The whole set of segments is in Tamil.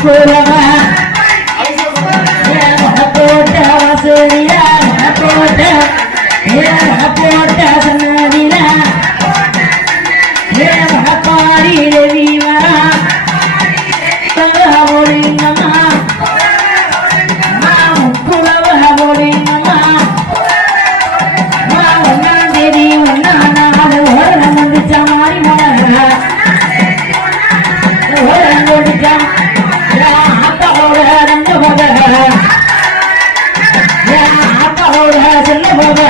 முக்குறவா போட்ட வசதியா போட்ட சன்னதினா பாடி தேவிவா போலிங்கம்மா முக்குறவ போலிங்கம்மா ஒன்னாம் தேதி ஒன்னாம் நாள் ஓரம் வந்துச்சா மாறி மழை ஓரம் வந்துச்சா அப்பாவோட ரெண்டு போத அப்பாவோட செல்ல போத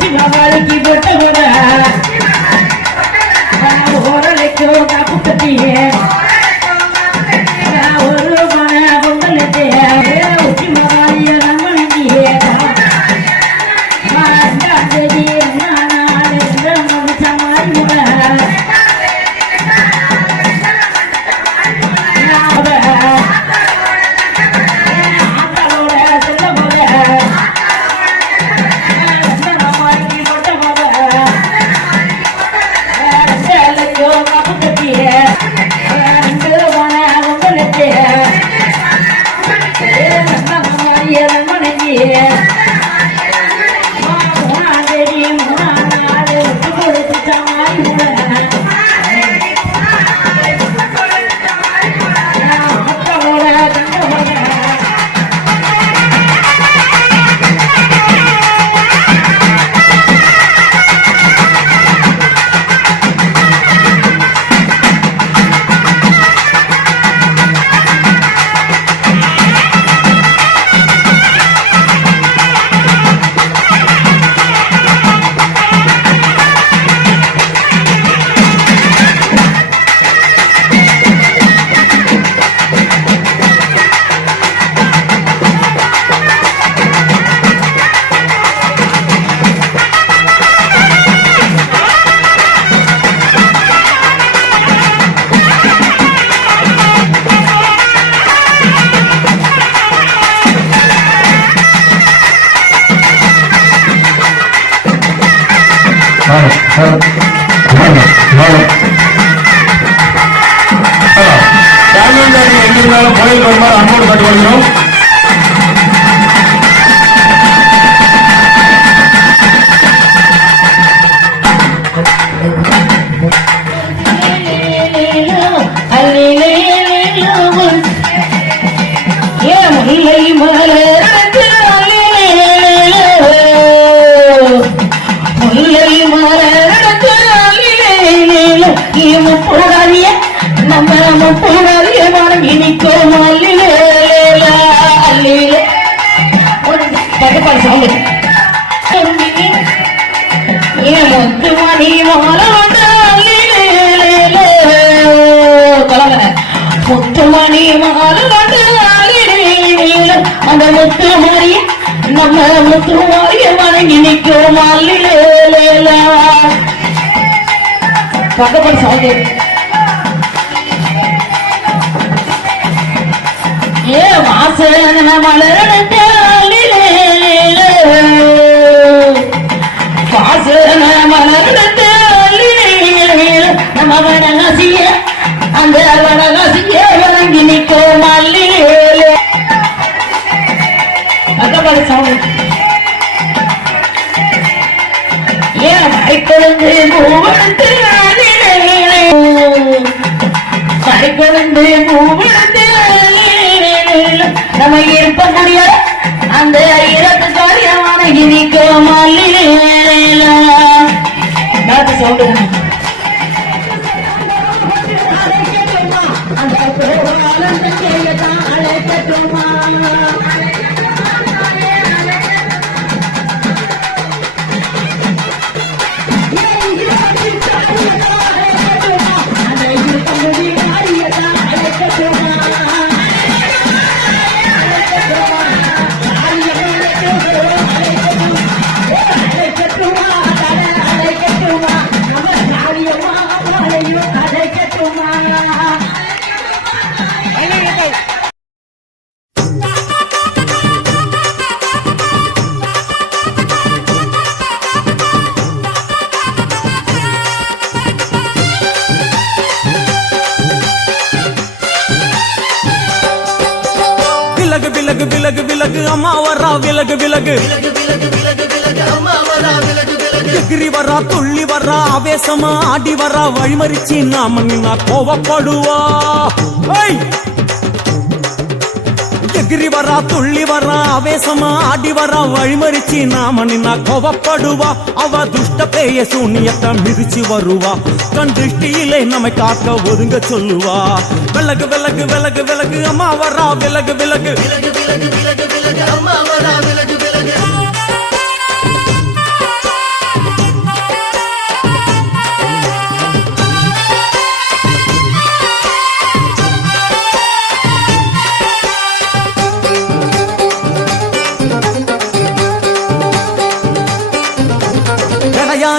சிவகாலிக்கு போட்ட போத ஓரலைக்கு காப்பு கட்டியே ஒரு மன பொங்கலுக்கு சிவகாலிய ரமணியே ரெண்டாம் தேதி ரெண்டாம் நாள் முடிச்ச மாதிரி எங்கிருந்தாலும் கோயில் வருமாறு அன்போடு கட்டுக்கொள்கிறோம். முத்துமணி அந்த முத்து மாறி நம்ம முத்து மாறிய வணங்கி நிற்கும் பக்கப்படி சவுண்டு ஏ வாசன மலர் வாசன மலர் நம்ம வடகாசிய அந்த வடகாசிய வணங்கி நிற்கும் பக்கப்படி சவுண்டு ஏன் கைக்கொழுந்து மூவெடுத்து கைக்கொழுந்து மூவெடுத்து நம்ம இருப்ப முடியாது அந்த இரத்து காரியமான இனிக்கோ மல்லிலே விலகு விலகு அம்மா வரா விலகு விலகு எகிரி வரா துள்ளி வரா ஆவேசமா ஆடி வரா வழிமறிச்சு நாம நின்னா கோவப்படுவா எகிரி வரா துள்ளி வரா ஆவேசமா ஆடி வரா வழிமறிச்சு நாம நின்னா கோவப்படுவா அவ துஷ்ட பேய சூனியத்தை மிதிச்சு வருவா கண் திருஷ்டியிலே நம்மை காக்க ஒதுங்க சொல்லுவா விலகு விலகு விலகு விலகு அம்மா வரா விலகு விலகு அம்மா வரா விலகு விலகு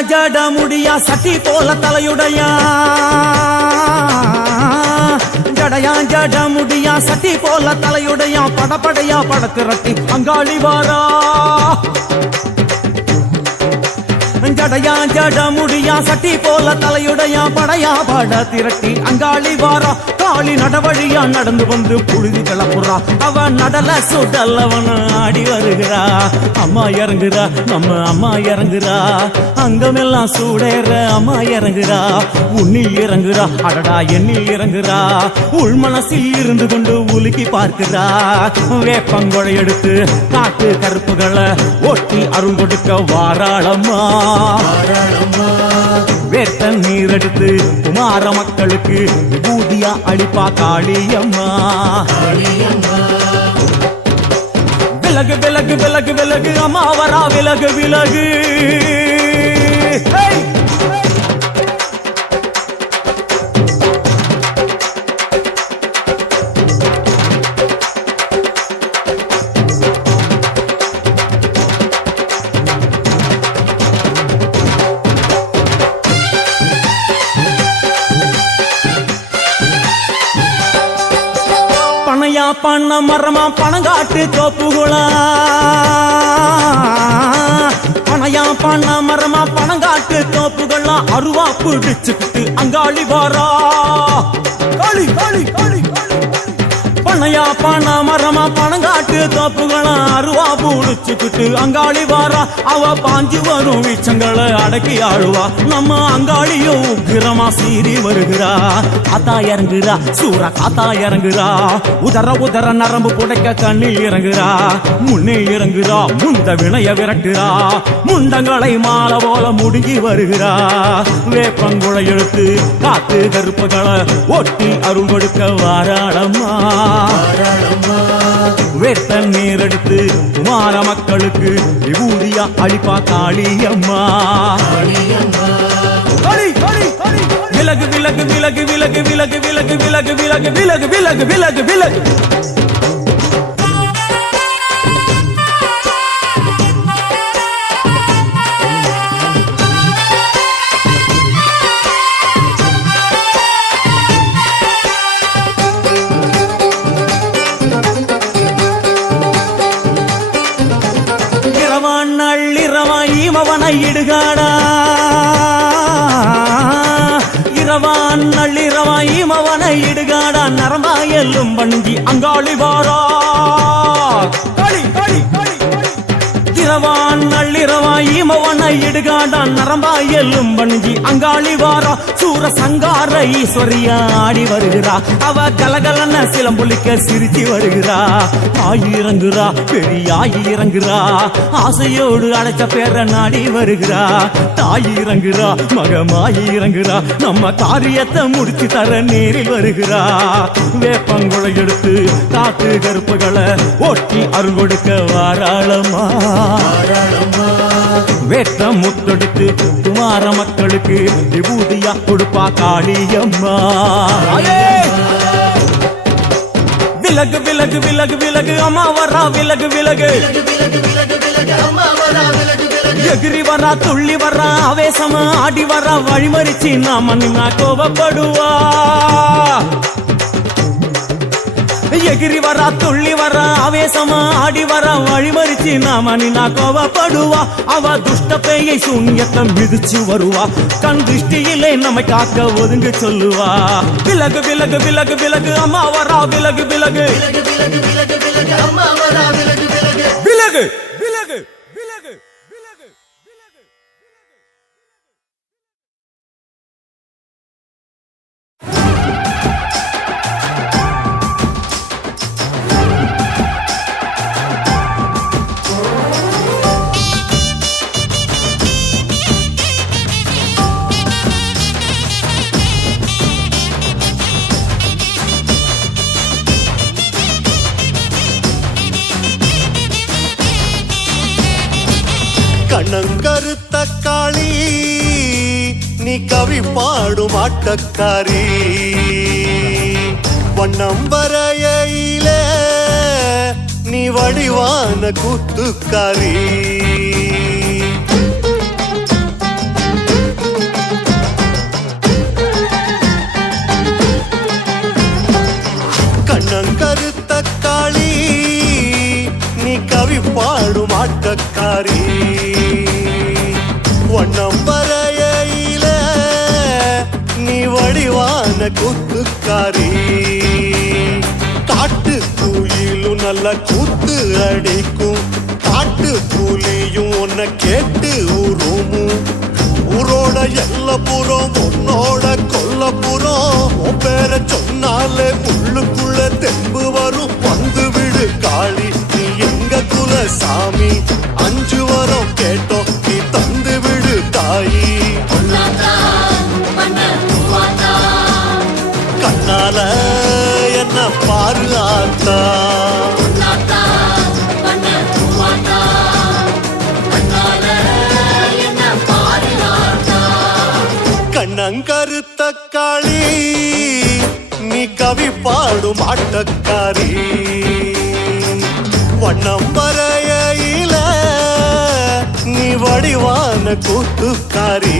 ஜட முடியா சட்டி போல தலையுடையா ஜடையா ஜட முடியா சட்டி போல தலையுடையா படப்படையா படத்திரட்டி அங்காளி வாரா ஜடையா ஜட முடியா சட்டி போல தலையுடையா படையா பட திரட்டி அங்காளி வாரா காளி நடவழியா நடந்து வந்து புழுதி கிளப்புறா அவ நடல சுடல்லவன ஆடி வருகிறா அம்மா இறங்குறா நம்ம அம்மா இறங்குறா அங்கமெல்லாம் சூடேற அம்மா இறங்குறா உன்னில் இறங்குறா அடடா எண்ணில் இறங்குறா உள் மனசில் இருந்து கொண்டு உலுக்கி பார்க்கிறா வேப்பங்கொடை எடுத்து காட்டு கருப்புகளை ஒட்டி அருள் கொடுக்க வாராளம்மா வேட்ட நீர் எடுத்து குமார மக்களுக்கு விபூதியா அளிப்பா காளியம்மா விலகு விலகு விலகு விலகு அம்மா வரா விலகு விலகு பண்ண மரமா பணங்காட்டு தோப்புகளா பனையா பண்ண மரமா பணங்காட்டு தோப்புகளா அருவா பிடிச்சுக்கிட்டு அங்காளி வாரா காளி காளி காளி பனையா பண்ண மரமா பணங்காட்டு தோப்புகளா அருவா பிடிச்சுக்கிட்டு அங்காளி வாரா அவ பாஞ்சு வரும் வீச்சங்களை அடக்கி ஆழுவா நம்ம அங்காளியும் உக்கிரமா சீறி வருகிறா காத்தா இறங்குறா சூற காத்தா இறங்குறா உதர உதர நரம்பு புடைக்க கண்ணில் இறங்குறா முன்னே இறங்குறா முந்த வினைய விரட்டுறா முண்டங்களை மாலை போல முடிஞ்சி வருகிறா வேப்பங்குளை எடுத்து காத்து கருப்புகளை ஒட்டி அருள் கொடுக்க வாராளம்மா வேட்ட நீர் எடுத்து குமார மக்களுக்கு விபூதியா அளிப்பா காளியம்மா விலகு விலகு விலகு விலகு விலகு விலகு விலகு விலகு விலகு விலகு விலகு விலகு இமவனை இடுகாடா இரவான் நள்ளிரவா இமவனை இடுகாடா நரம்பா எல்லும் வண்டி அங்காளி வாரா காளி காளி காளி இரவான் நள்ளிரவா இமவனை இடுகாடா நரம்பா எல்லும் வண்டி அங்காளி வாரா சூர சங்கார ஈஸ்வரியா ஆடி வருகிறா அவ கலகலன சிலம்புலிக்க சிரிச்சு வருகிறா ஆயிரங்குறா பெரியாயி இறங்குறா ஆசையோடு அடைச்ச பேர நாடி வருகிறா தாய் இறங்குறா மகமாயி இறங்குறா நம்ம காரியத்தை முடிச்சு தர நேரில் வருகிறா வேப்பங்குளை எடுத்து காத்து கருப்புகளை ஒட்டி அருள் கொடுக்க வாராளம்மா வேட்ட முத்தெடுத்து குமார மக்களுக்கு விபூதியா கொடுப்பா காளியம்மா விலகு விலகு விலகு விலகு அம்மா வரா விலகு விலகு எகிரி வரா துள்ளி வரா ஆவேசமா ஆடி வரா வழிமறிச்சு நாம நின்னா கோவப்படுவா எகிரி வரா துள்ளி வரா ஆவேசமா ஆடி வரா வழிமறிச்சு நாம நின்னா கோவப்படுவா அவ துஷ்ட பேயை சூன்யத்தை மிதிச்சு வருவா கண் திருஷ்டியிலே நம்மை காக்க ஒதுங்க சொல்லுவா விலகு விலகு விலகு விலகு அம்மா வரா விலகு விலகு விலகு விலகு விலகு அம்மா வரா விலகு விலகு விலகு விலகு விலகு விலகு விலகு கண்ணங்கருத்த காளி நீ கவி பாடும் ஆட்டக்காரி வண்ணம் வரையிலே நீ வடிவான கூத்துக்காரி கண்ணங்கருத்த காளி நீ கவி பாடும் ஆட்டக்காரி வண்ணம் வரையில நீ வடிவான கூத்துக்காரி காட்டு குயிலும் நல்ல கூத்து அடிக்கும் காட்டு புலியும் உன்னை கேட்டு உருமும் ஊரோட எல்லப்புறம் உன்னோட கொல்லப்புறம் உன் பேரை சொன்னாலே உள்ளுக்குள்ள தெம்பு வரும் வந்து விடு காளி நீ எங்க குல சாமி 5 வரம் கேட்டோம் நீ தந்து விடு தாயி கண்ணால என்ன பாரு ஆத்தா கண்ணங்கருத்த காளி நீ கவி பாடும் ஆட்டக்காரி வண்ணம் வரையில நீ வடிவான கூத்துக்காரி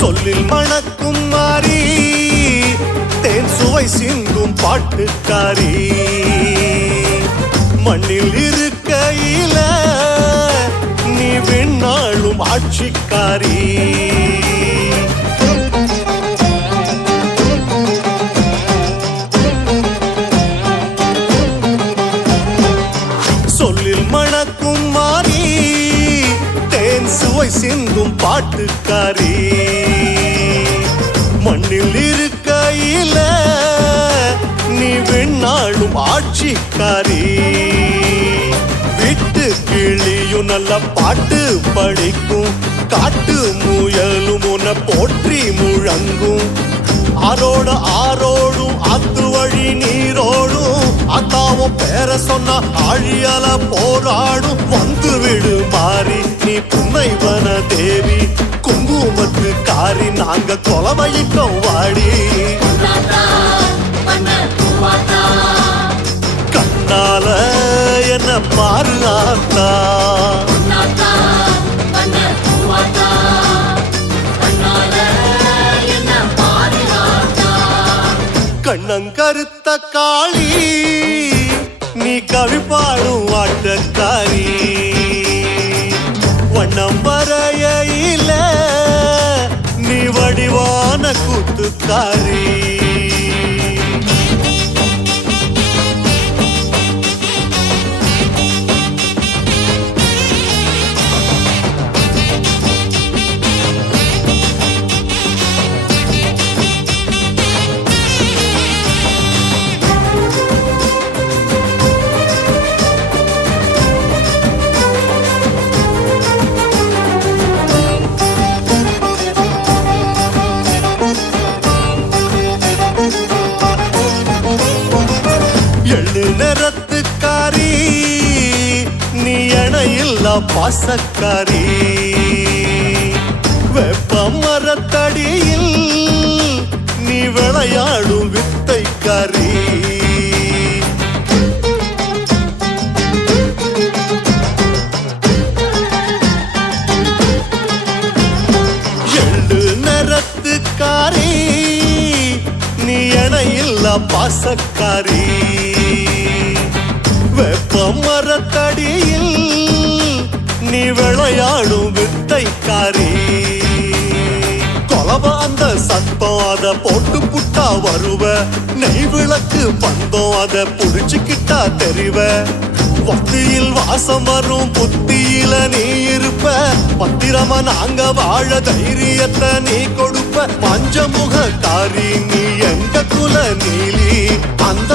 சொல்லில் மணக்கும் மாறி தேன் சுவை சிந்தும் பாட்டுக்காரி மண்ணில் இருக்கையில நீ விண்ணாளும் ஆட்சிக்காரி சொல்லில் மணக்கும் மாறி தேன் சுவை சிந்தும் பாட்டுக்காரி மண்ணில் இருக்கையில நீ விண்ணாளும் ஆட்சிக்காரி விட்டு கிளியும் நல்ல பாட்டு படிக்கும் காட்டு முயலும் உன்னை போற்றி முழங்கும் ஆரோட ஆரோடும் ஆத்து வழி நீரோடும் அத்தாவும் பேர சொன்னா ஆழியால போராடும் வந்து விடு மாறி நீ புன்னைவன தேவி குங்குமத்து காரி நாங்க கொலவையிட்டோம் வாடி கண்ணால என்ன பாரு ஆத்தா கண்ணங்கருத்த காளி நீ கவி பாடும் ஆட்டக்காரி வண்ணம் வரையில நீ வடிவான கூத்துக்காரி இணையில்லா பாசக்காரி வெப்ப மரத்தடியில் நீ விளையாடும் வித்தைக்காரி எள்ளு நிறத்துக்காரி நீ இணையில்லா பாசக்காரி வெப்ப மரத்தடியில் நீ விளையாடும் வித்தைக்காரி கொலவ அந்த சத்தம் அத போட்டு புட்டா வருவ நெய் விளக்கு பந்தம் அத புடிச்சுக்கிட்டா தெரிவ பக்தியில் வாசம் வரும் புத்தியில நீ இருப்ப பத்திரமா நாங்க வாழ தைரியத்தை நீ கொடுப்ப பஞ்சமுக காரி நீ எங்க குல நீலி அந்த